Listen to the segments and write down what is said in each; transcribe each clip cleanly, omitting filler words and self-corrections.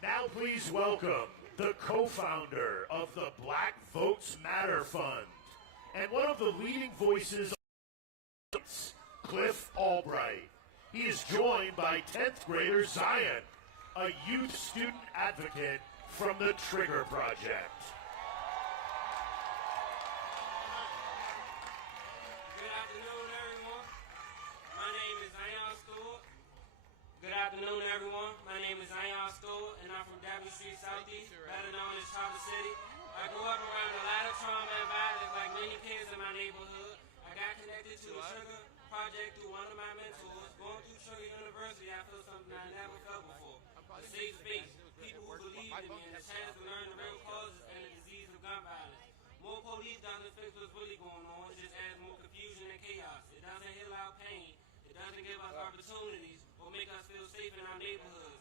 Now please welcome the co-founder of the Black Votes Matter Fund and one of the leading voices of Cliff Albright. He is joined by 10th grader Zion, a youth student advocate from the Trigger Project. Good afternoon, everyone. My name is Zion Stewart. Good afternoon, everyone. My name is Zion Stewart, and I'm from Devon Street Southeast, better known as Traverse City. I grew up around a lot of trauma and violence like many kids in my neighborhood. I got connected to the Trigger Project through one of my mentors. Going through Trigger University, I felt something I never felt before. A safe space, people who believe in me, and a chance to learn the real causes and the disease of gun violence. More police doesn't fix what's really going on, it just adds more confusion and chaos. It doesn't heal our pain, it doesn't give us opportunities, or make us feel safe in our neighborhoods.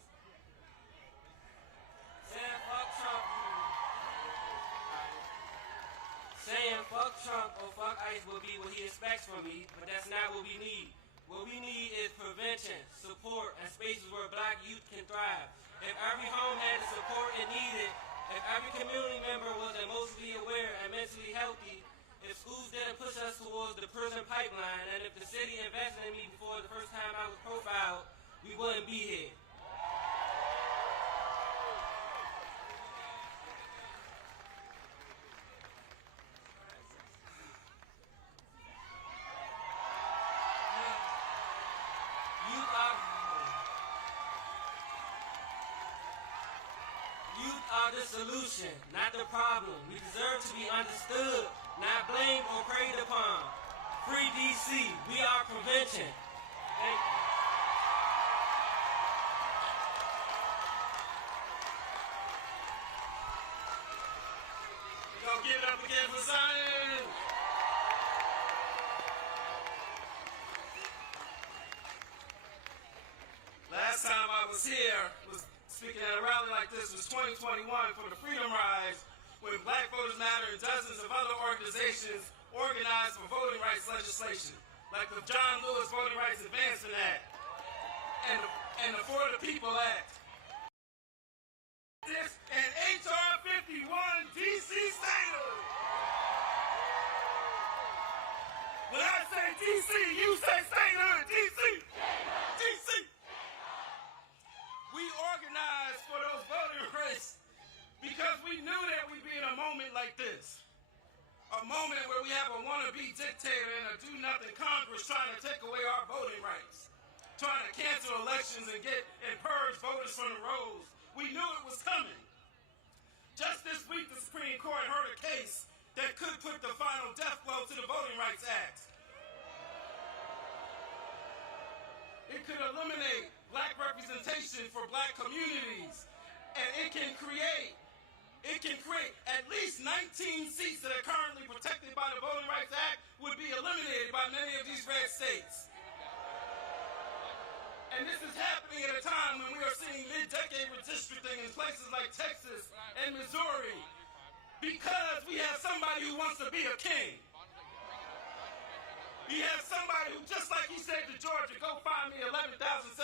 Saying fuck Trump or fuck ICE will be what he expects from me, but that's not what we need. What we need is prevention, support, and spaces where Black youth can thrive. If every home had the support it needed, if every community member was emotionally aware and mentally healthy, if schools didn't push us towards the prison pipeline, and if the city invested in me before the first time I was profiled, we wouldn't be here. Youth are the solution, not the problem. We deserve to be understood, not blamed or preyed upon. Free DC, we are prevention. Thank you. We're gonna give it up again for Zion. Last time I was here, speaking at a rally like this, was 2021 for the Freedom Rise, when Black Voters Matter and dozens of other organizations organized for voting rights legislation, like the John Lewis Voting Rights Advancement Act and the For the People Act. This and H.R. 51 DC statehood. When I say DC, you say statehood. DC. DC. We organized for those voting rights because we knew that we'd be in a moment like this. A moment where we have a wannabe dictator and a do-nothing Congress trying to take away our voting rights, trying to cancel elections and purge voters from the rolls. We knew it was coming. Just this week, the Supreme Court heard a case that could put the final death blow to the Voting Rights Act. It could eliminate Black representation for Black communities, and it can create at least 19 seats that are currently protected by the Voting Rights Act would be eliminated by many of these red states. And this is happening at a time when we are seeing mid-decade redistricting in places like Texas and Missouri because we have somebody who wants to be a king. We have somebody who, just like he said to Georgia, go find me 11,700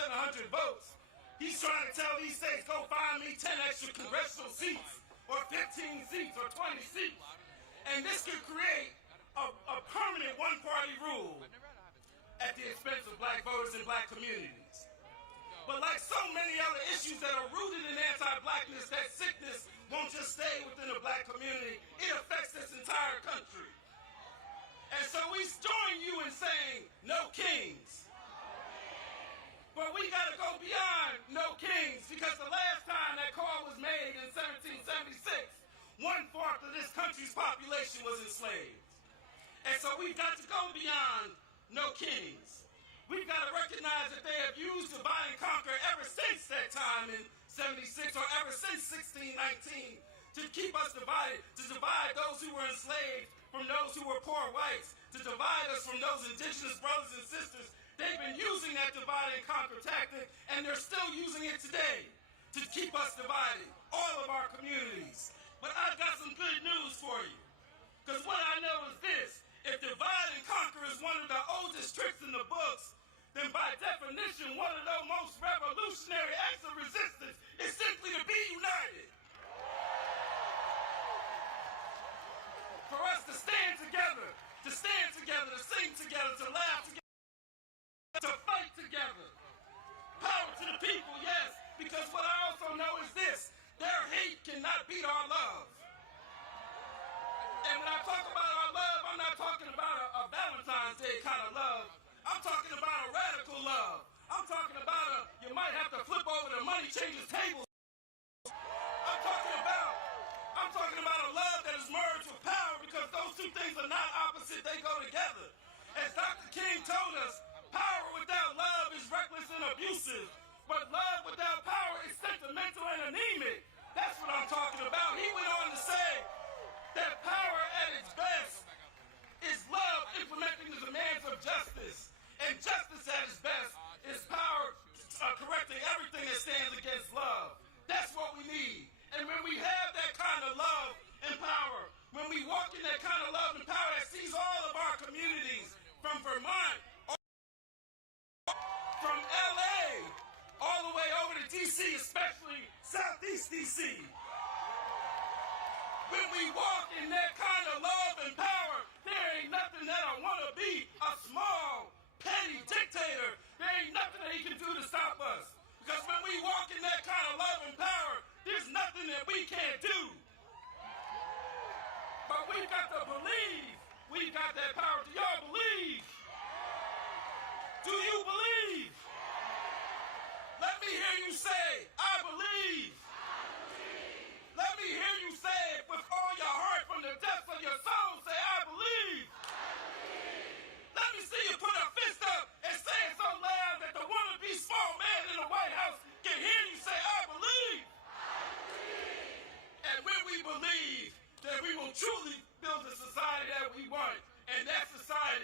votes. He's trying to tell these states, go find me 10 extra congressional seats, or 15 seats, or 20 seats. And this could create a permanent one-party rule at the expense of Black voters and Black communities. But like so many other issues that are rooted in anti-Blackness, that sickness won't just stay within the Black community, it affects this entire country. And so we join you in saying, no kings. But we got to go beyond no kings, because the last time that call was made in 1776, 1/4 of this country's population was enslaved. And so we've got to go beyond no kings. We've got to recognize that they have used divide and conquer ever since that time in 76, or ever since 1619, to keep us divided, to divide those who were enslaved from those who were poor whites, to divide us from those indigenous brothers and sisters. They've been using that divide and conquer tactic, and they're still using it today to keep us divided, all of our communities. But I've got some good news for you, because what I know is this: if divide and conquer is one of the oldest tricks in the books, then by definition, one of the most revolutionary acts of resistance is simply to be sing together, to laugh together, to fight together. Power to the people, yes, because what I also know is this: their hate cannot beat our love. And when I talk about our love, I'm not talking about a Valentine's Day kind of love. I'm talking about a radical love. I'm talking about you might have to flip over the money changers table. I'm talking about a love that is merged with power, because those two things are not opposite, they go together. As Dr. King told us, power without love is reckless and abusive, but love without power is sentimental and anemic. That's what I'm talking about. He went on to say that power at its best is love implementing the demands of justice, and justice at its best is power correcting everything that stands against love. That's what we need. And when we have that kind of love and power, when we walk in that kind of love and power that sees all of our communities, from Vermont, from LA, all the way over to DC, especially Southeast DC. When we walk in that kind of love and power, there ain't nothing that I want to be, a small, petty dictator. There ain't nothing that he can do to stop us. Because when we walk in that kind of love and power, there's nothing that we can't do. But we've got to believe we've got that power. Do y'all believe? Do you believe? Let me hear you say, I believe. Let me hear you say it with all your heart, from the depths of your soul. Say, I believe. Let me see you put a fist up and say it so loud that the wannabe small man in the White House can hear you say, I believe. And when we believe, then we will truly build the society that we want. And that society